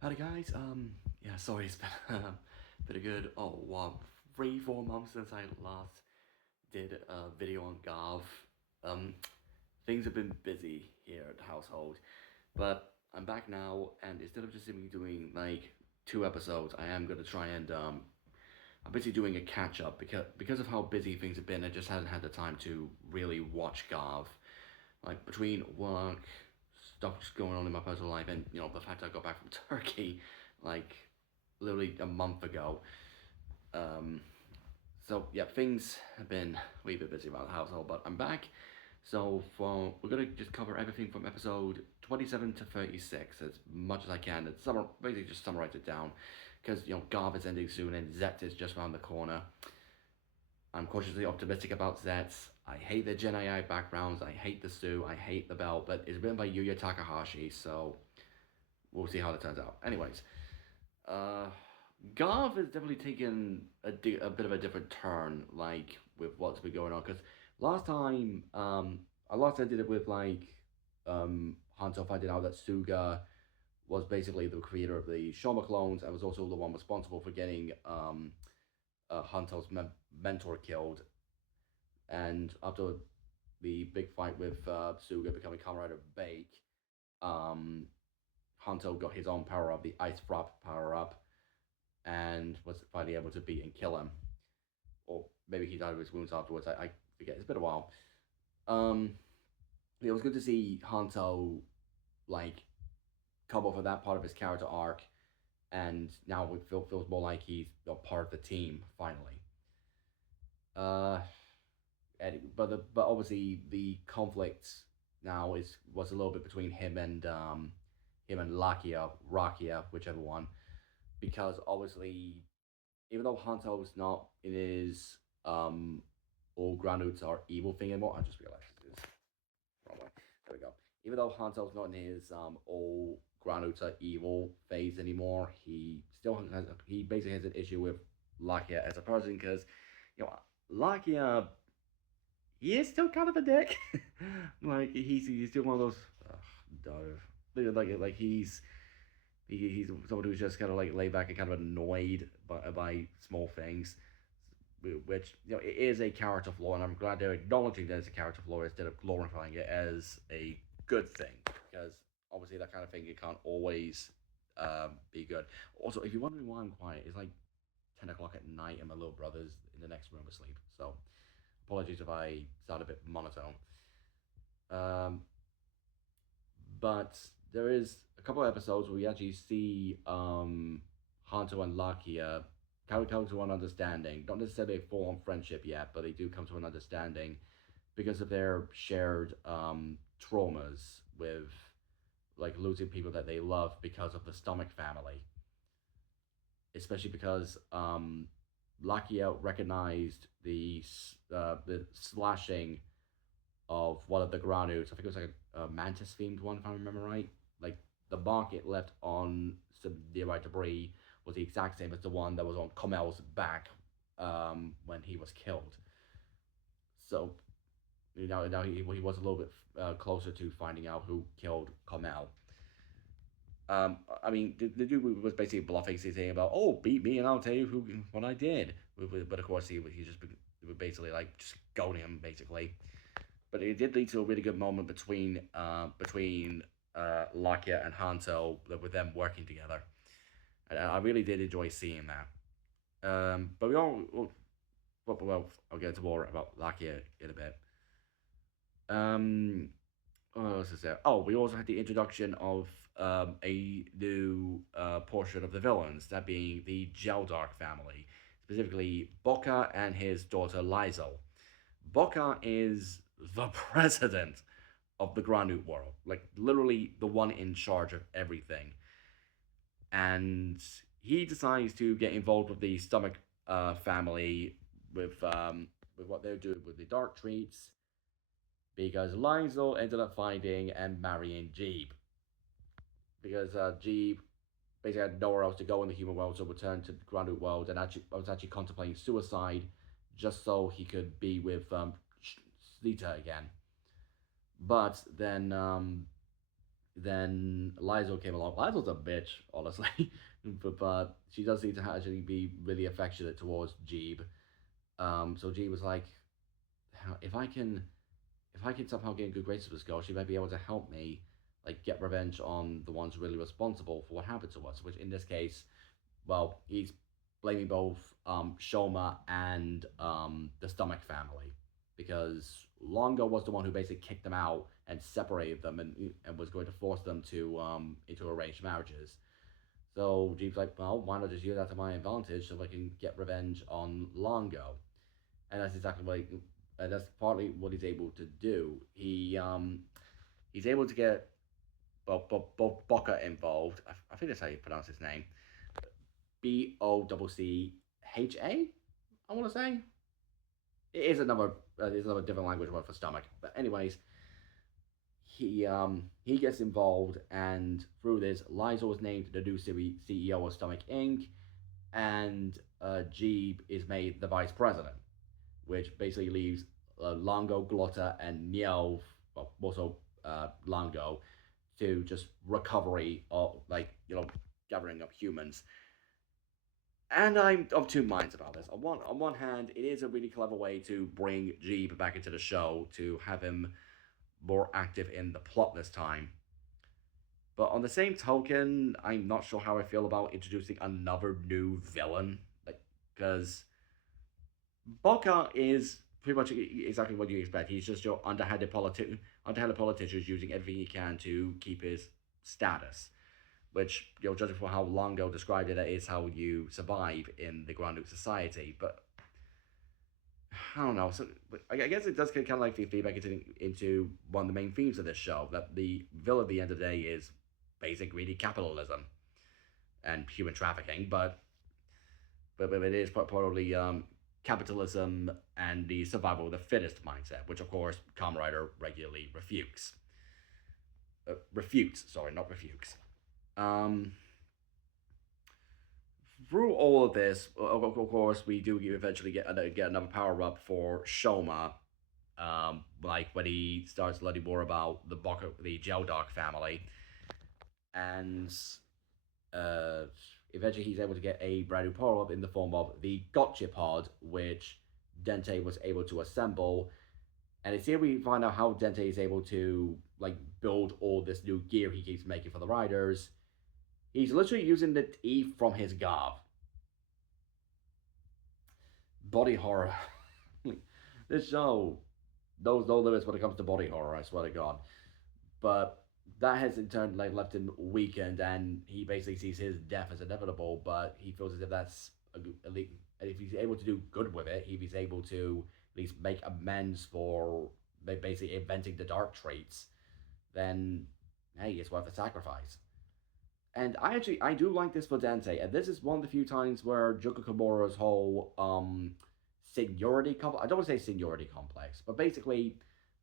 Howdy guys, yeah, sorry, it's been a good, 3, 4 months since I last did a video on Gavv. Um, things have been busy here at the household, but I'm back now, and instead of just simply doing like 2 episodes, I am gonna try and, I'm basically doing a catch up because of how busy things have been. I just haven't had the time to really watch Gavv, like between work, stuff just going on in my personal life, and the fact I got back from Turkey, like literally a month ago. Um, so yeah, things have been a wee bit busy around the household, but I'm back. So we're gonna just cover everything from episode 27 to 36 as much as I can, and basically just summarize it down, because Garv is ending soon and Zet is just around the corner. I'm cautiously optimistic about Zets. I hate the Gen AI backgrounds. I hate the Sue. I hate the belt, but it's written by Yuya Takahashi, so we'll see how it turns out. Anyways, uh, Garv has definitely taken a bit of a different turn, like with what's been going on. Because last time, I last ended it with like Hanzo finding out that Suga was basically the creator of the Shoma clones and was also the one responsible for getting Hanzo's mentor killed. And after the big fight with Suga becoming Comrade of Bake, um, Hanto got his own power up, the Ice Frap power up, and was finally able to beat and kill him. Or maybe he died of his wounds afterwards. I forget. It's been a while. Um, it was good to see Hanto like come off of that part of his character arc, and now it feels more like he's a part of the team finally. Uh, but obviously the conflict now is was a little bit between him and Rakia, whichever one, because obviously even though Hanto's not in his all Granuts are evil thing anymore, I just realized this is wrong way. There we go. Even though Hanto's not in his all Granuts are evil phase anymore, he basically has an issue with Lakia as a person because Lakia he is still kind of a dick. Like he's still one of those dove. Like he's someone who's just kind of like laid back and kind of annoyed by small things, which it is a character flaw, and I'm glad they're acknowledging that it's a character flaw instead of glorifying it as a good thing, because obviously that kind of thing it can't always be good. Also, if you're wondering why I'm quiet, it's like 10 o'clock at night, and my little brother's in the next room asleep. So apologies if I sound a bit monotone. Um, but there is a couple of episodes where we actually see Hanto and Lakia come to an understanding. Not necessarily a full on friendship yet, but they do come to an understanding because of their shared traumas with like losing people that they love because of the stomach family. Especially because Lakia recognized the slashing of one of the granules. I think it was like a mantis themed one, if I remember right. Like the mark it left on some nearby debris was the exact same as the one that was on Comel's back when he was killed. So now he was a little bit closer to finding out who killed Comel. I mean, the dude was basically bluffing, saying about, "Oh, beat me, and I'll tell you who what I did." But of course, he just basically like just goading him, basically. But it did lead to a really good moment between Lakia and Hanto with them working together, and I really did enjoy seeing that. But we all well, I'll get to more about Lakia in a bit. Um, what else is there? Oh, we also had the introduction of a new portion of the villains, that being the Geldark family, specifically Boka and his daughter Lizel. Boka is the president of the Granute world, like literally the one in charge of everything. And he decides to get involved with the Stomach family with what they're doing with the Dark Treats because Lizel ended up finding and marrying Jeeb because Jeeb basically had nowhere else to go in the human world, so returned to the Granite world and actually was actually contemplating suicide just so he could be with Slita again. But then Then Lizel came along. Lizel's a bitch, honestly, but she does seem to actually be really affectionate towards Jeeb. So Jeeb was like, if I can, if I can somehow get in good graces with this girl, she might be able to help me, like get revenge on the ones really responsible for what happened to us. Which in this case, well, he's blaming both Shoma and the Stomach family because Longo was the one who basically kicked them out and separated them and was going to force them to into arranged marriages. So Jeep's like, well, why not just use that to my advantage so I can get revenge on Longo? And that's exactly what that's partly what he's able to do. He's able to get both Boca involved. I think that's how you pronounce his name. Boccha. I want to say it is another different language word for stomach. But anyways, he gets involved, and through this, Lysol is named the new CEO of Stomach Inc. And Jeeb is made the vice president, which basically leaves Longo, Glotta, and Niel, well, also Longo, to just recovery of gathering up humans. And I'm of two minds about this. On one hand, it is a really clever way to bring Jeeb back into the show to have him more active in the plot this time. But on the same token, I'm not sure how I feel about introducing another new villain. Like, because Boca is pretty much exactly what you expect. He's just your underhanded politician using everything he can to keep his status. Which, judging from how Longo described it, that is how you survive in the Grand Duke society. But I don't know. So I guess it does kind of like feed back into one of the main themes of this show, that the villain at the end of the day is basic greedy capitalism and human trafficking, but it is probably capitalism and the survival of the fittest mindset, which of course Kamen Rider regularly refutes. Refutes, sorry, not refutes. Um, Through all of this, of course, we do eventually get another power up for Shoma. Like when he starts learning more about the Gel Dog family, and uh, eventually he's able to get a brand new power up in the form of the Gotcha Pod, which Dente was able to assemble. And it's here we find out how Dente is able to like build all this new gear he keeps making for the riders. He's literally using the E from his Gavv. Body horror. This show knows no limits when it comes to body horror, I swear to God. But that has in turn left him weakened, and he basically sees his death as inevitable. But he feels as if that's if he's able to do good with it, if he's able to at least make amends for basically inventing the dark traits, then hey, it's worth a sacrifice. And I do like this for Dente, and this is one of the few times where Junko Kimura's whole seniority I don't want to say seniority complex, but basically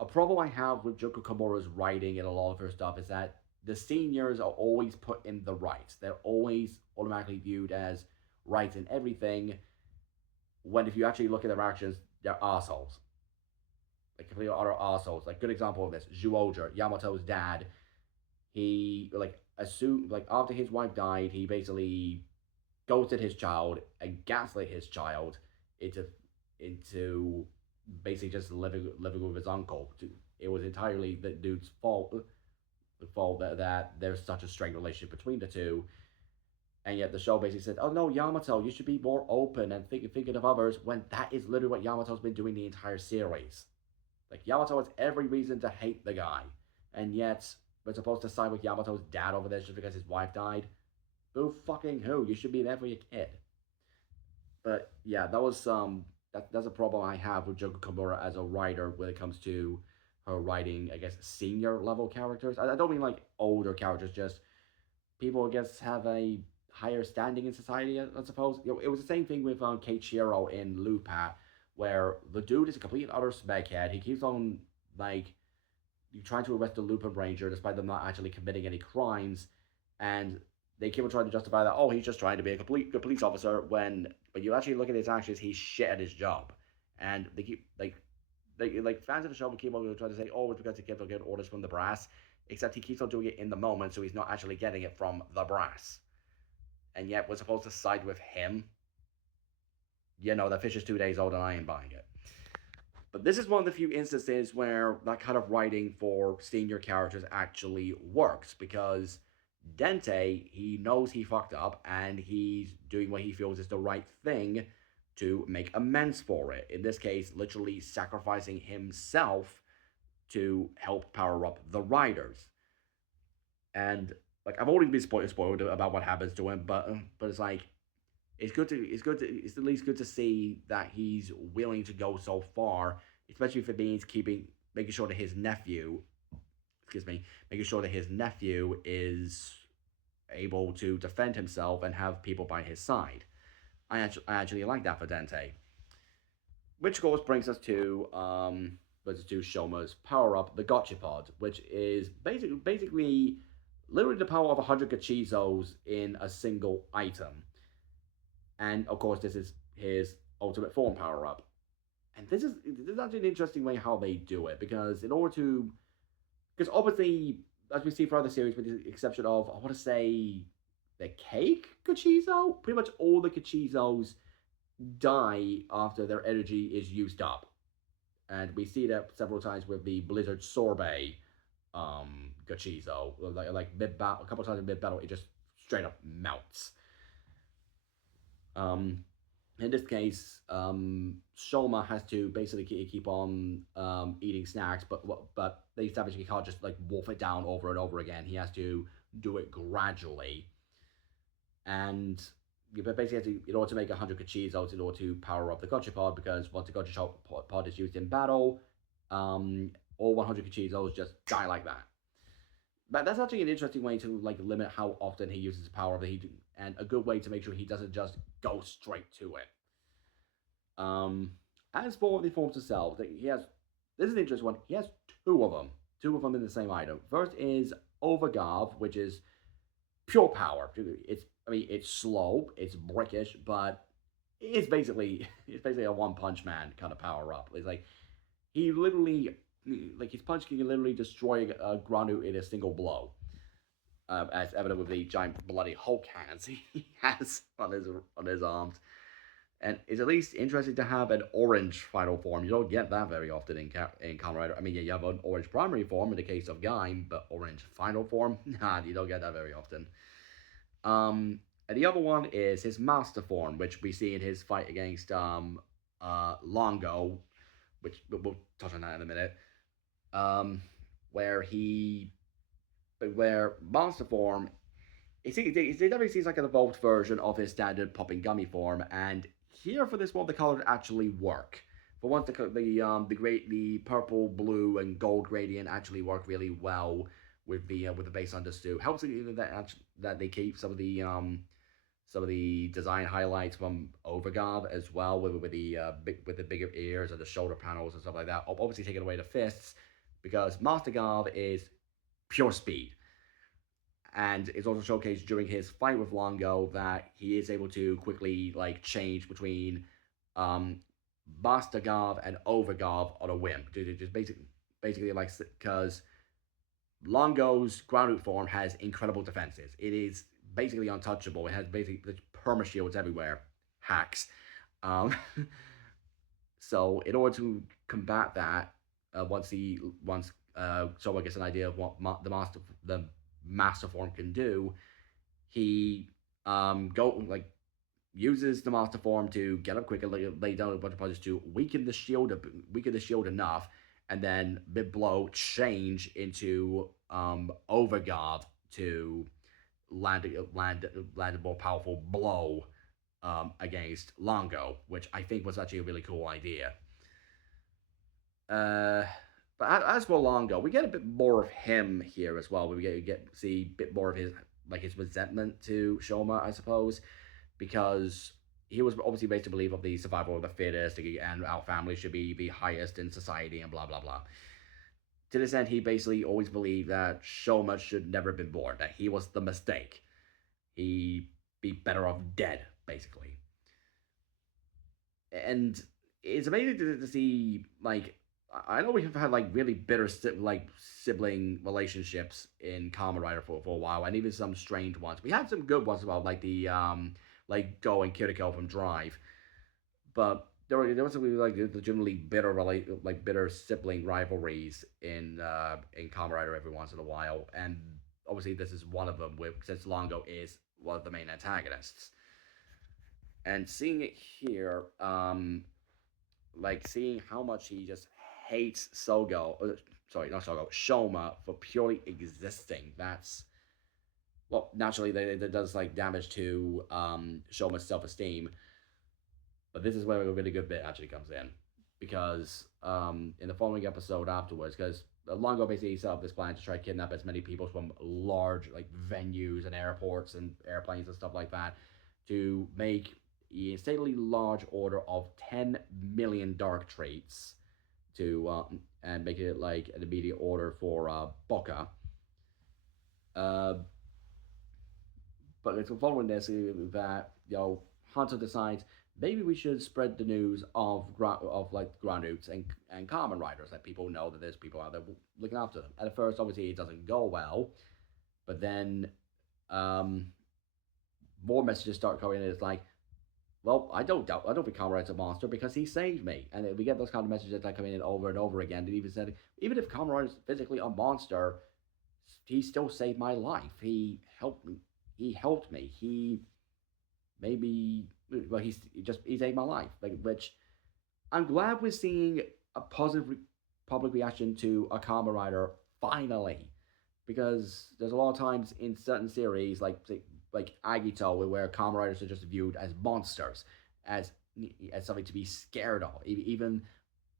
a problem I have with Junko Kimura's writing and a lot of her stuff is that the seniors are always put in the right. They're always automatically viewed as right in everything, when if you actually look at their actions, they're assholes. Like completely utter assholes. Like good example of this, Zhuoja, Yamato's dad. He assumed after his wife died, he basically ghosted his child and gaslit his child into into basically just living with his uncle. It was entirely the dude's fault. The fault that there's such a strained relationship between the two, and yet the show basically said, "Oh no, Yamato, you should be more open and thinking of others." When that is literally what Yamato's been doing the entire series. Like Yamato has every reason to hate the guy, and yet we're supposed to side with Yamato's dad over this just because his wife died. Boo fucking who? You should be there for your kid. But yeah, that's a problem I have with Junko Kimura as a writer when it comes to her writing, I guess, senior level characters. I don't mean like older characters, just people I guess have a higher standing in society, I suppose. It was the same thing with Keiichiro in Lupin, where the dude is a complete and utter smeghead. He keeps on like trying to arrest the Lupin Ranger despite them not actually committing any crimes, and they keep on trying to justify that. Oh, he's just trying to be a complete good police officer. But you actually look at his actions, he's shit at his job, and they keep fans of the show will keep on trying to say, oh, it's because he kept on getting orders from the brass. except he keeps on doing it in the moment, so he's not actually getting it from the brass. And yet we're supposed to side with him. That fish is 2 days old and I ain't buying it. But this is one of the few instances where that kind of writing for senior characters actually works because Dente, he knows he fucked up and he's doing what he feels is the right thing to make amends for it. In this case, literally sacrificing himself to help power up the riders. And like I've already been spoiled about what happens to him, but it's like it's at least good to see that he's willing to go so far, especially if it means making sure that his nephew, excuse me, making sure that his nephew is able to defend himself and have people by his side. I actually like that for Dente. Which of course brings us to Shoma's power up, the Gotcha Pod, which is basically literally the power of 100 Gachizos in a single item. And of course, this is his ultimate form power up. And this is actually an interesting way how they do it because in order to because obviously as we see throughout the series, with the exception of I want to say the cake Cachizo, pretty much all the Cachizos die after their energy is used up, and we see that several times with the Blizzard Sorbet Gachizo, like mid battle, a couple times in mid battle, it just straight up melts. Um, in this case, Shoma has to basically keep on eating snacks, but they establish he can't just like wolf it down over and over again. He has to do it gradually, and but basically has to, in order to make 100 Kachizos, in order to power up the Gotcha Pod, because once the Gotcha Pod is used in battle, all 100 Kachizos just die like that. But that's actually an interesting way to like limit how often he uses power, and a good way to make sure he doesn't just go straight to it. Um, as for the forms themselves, he has this is an interesting one. He has two of them in the same item. First is Overgov, which is pure power. It's slow, it's brickish, but it's basically a one punch man kind of power up. It's like he literally like his punch can literally destroy a Granu in a single blow. As evident with the giant bloody Hulk hands he has on his arms. And it's at least interesting to have an orange final form. You don't get that very often in Kamen Rider. I mean, yeah, you have an orange primary form in the case of Gaim, but orange final form, nah, you don't get that very often. And the other one is his master form, which we see in his fight against Longo, which we'll touch on that in a minute. Um, where he, where master form, it definitely seems like an evolved version of his standard popping gummy form, and here for this one the colors actually work. For once, the purple, blue, and gold gradient actually work really well with the base understew. Helps that they keep some of the design highlights from Overgov as well, with the bigger ears and the shoulder panels and stuff like that. Obviously, taking away the fists because Master Gavv is pure speed, and it's also showcased during his fight with Longo that he is able to quickly like change between um, Master Gavv and Overgov on a whim. Just basically like because Longo's ground root form has incredible defenses. It is basically untouchable. It has basically perma shields everywhere, hacks. Um, so in order to combat that, once Soma gets an idea of what the master form can do, he go like uses the master form to get up quick and lay down a bunch of punches to weaken the shield enough, and then mid blow change into Overguard to land a more powerful blow against Longo, which I think was actually a really cool idea. Uh, but as for Longo, we get a bit more of him here as well. We get see a bit more of his resentment to Shoma, I suppose, because he was obviously made to believe of the survival of the fittest, and our family should be the highest in society, and blah blah blah. To this end, he basically always believed that Shoma should never have been born, that he was the mistake. He'd be better off dead, basically. And it's amazing to see like I know we've had like really bitter like sibling relationships in Kamen Rider for a while, and even some strange ones. We had some good ones about like the like Go and Kiriko from Drive, but there was really like legitimately bitter like bitter sibling rivalries in Kamen Rider every once in a while, and obviously this is one of them. With since Longo is one of the main antagonists, and seeing it here, like seeing how much he just hates Sogo, sorry, not Sogo, Shoma for purely existing. That's well, naturally that does like damage to Shoma's self esteem. But this is where a really good bit actually comes in, because in the following episode afterwards, because Longo basically set up this plan to try to kidnap as many people from large like venues and airports and airplanes and stuff like that to make a insanely large order of 10 million dark traits to and make it like an immediate order for Boca. Uh, but it's following this that Hunter decides maybe we should spread the news of like ground roots and Kamen Riders, let people know that there's people out there looking after them. And at first, obviously, it doesn't go well, but then um, more messages start coming in. It's like, well, I don't think Kamen Rider's a monster because he saved me, and we get those kind of messages that come in over and over again. It even said, even if Kamen Rider's physically a monster, he still saved my life. He helped me. He helped me. He maybe well he saved my life, like, which I'm glad we're seeing a positive public reaction to a Kamen Rider finally, because there's a lot of times in certain series like Agito where Kamen Riders are just viewed as monsters, as as something to be scared of, even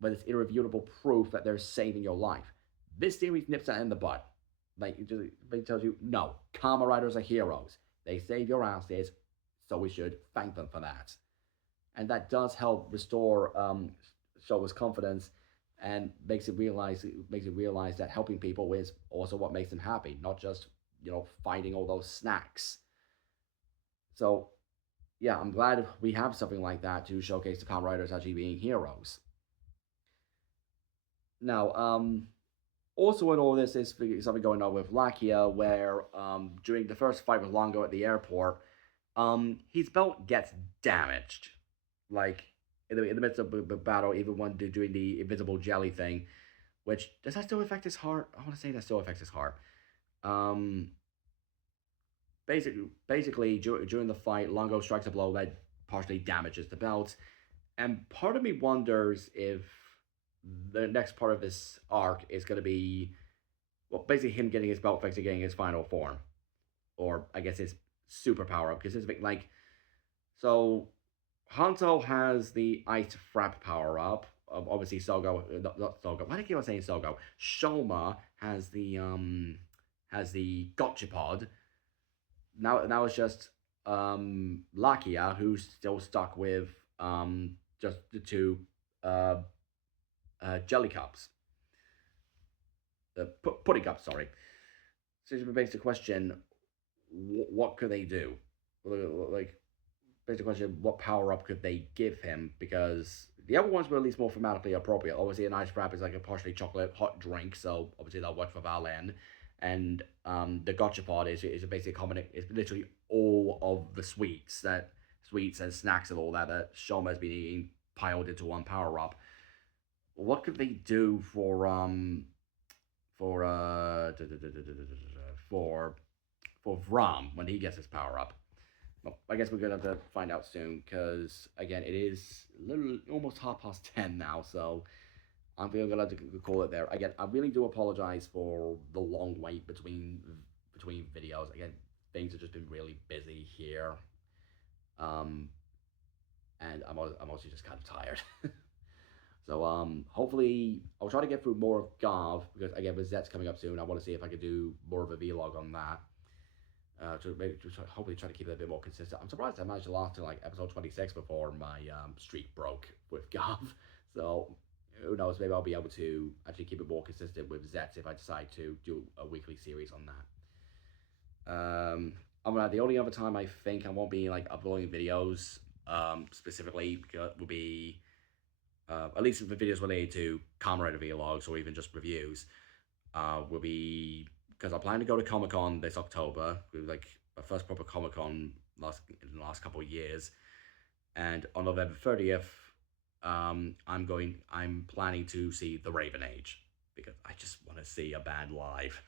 when it's irrefutable proof that they're saving your life. This series nips that in the butt. Like it tells you, no, Kamen Riders are heroes. They save your asses, so we should thank them for that. And that does help restore Showa's confidence and makes it realize that helping people is also what makes them happy, not just finding all those snacks. So yeah, I'm glad we have something like that to showcase the Kamen Riders actually being heroes. Now, also in all this is something going on with Lakia, where during the first fight with Longo at the airport, his belt gets damaged, like in the midst of the battle, even when doing the invisible jelly thing. Which does that still affect his heart? I want to say that still affects his heart. Um, basically during the fight, Longo strikes a blow that partially damages the belt, and part of me wonders if the next part of this arc is going to be well, basically him getting his belt fixed and getting his final form, or I guess his superpower up. Because it's like so, Hanto has the Ice Frap power up. Obviously, Sogo, not Sogo. Why do I keep on saying Sogo? Shoma has the Gotcha Pod. Now it's just Lakia who's still stuck with just the two uh, jelly cups, pudding cups. Sorry. So it begs the question: what could they do? Like, begs the question: what power up could they give him? Because the other ones were at least more thematically appropriate. Obviously, an ice wrap is like a partially chocolate hot drink, so obviously that'll work for Valen. And the gotcha pod is basically a common. It's literally all of the sweets and snacks and all that Shoma has been eating piled into one power up. What could they do for for for Vram when he gets his power up? Well, I guess we're gonna have to find out soon because again, it is literally almost 10:30 now, so I'm gonna have to call it there. Again, I really do apologize for the long wait between videos. Again, things have just been really busy here, um, and I'm also just kind of tired. So hopefully I'll try to get through more of Gavv because again, with Zet's coming up soon, I want to see if I could do more of a vlog on that. Hopefully try to keep it a bit more consistent. I'm surprised I managed to last to like episode 26 before my streak broke with Gavv. So who knows? Maybe I'll be able to actually keep it more consistent with Zets if I decide to do a weekly series on that. The only other time I think I won't be like uploading videos specifically would be at least for videos related to Kamen Rider vlogs or even just reviews, will be because I plan to go to Comic Con this October. It was like my first proper Comic Con in the last couple of years, and on November 30th, I'm planning to see The Raven Age because I just want to see a band live.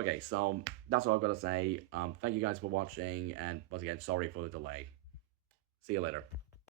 Okay, so that's all I've got to say. Thank you guys for watching, and once again, sorry for the delay. See you later.